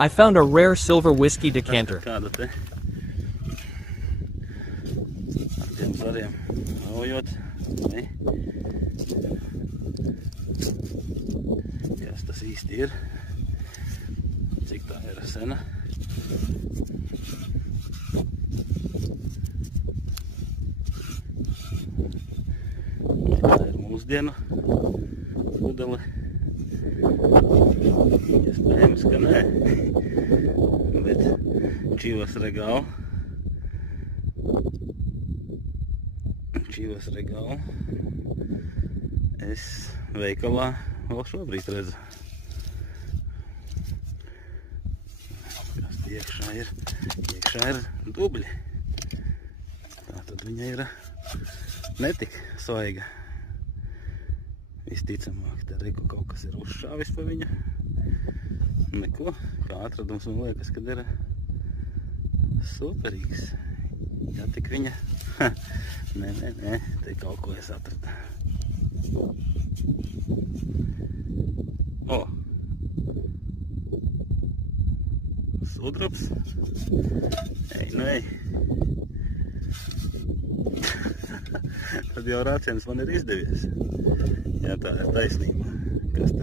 I found a rare silver whiskey decanter. Kāda te ar tiem zariem aujot. Kas tas īsti ir? Cik tā ir sena? Tā ir mūsdienu pudele. Iespējams, ka nē. Bet Chivas Regal. Chivas Regal. Es veikalā vēl šobrīd redzu. Kas iekšā ir? Iekšā ir dubļi. Tātad viņa ir netik svaiga. Visticamāk, te reku kaut kas ir uzšāvis pa viņu. Neko, kā atradums man liekas, kad ir superīgs. Ja tik viņa... Nē, te kaut ko es atradu. O! Sudrabs. Ei, nu ei. Tad jau rāciens man ir izdevies. Jā, tā ir taisnība. Kas te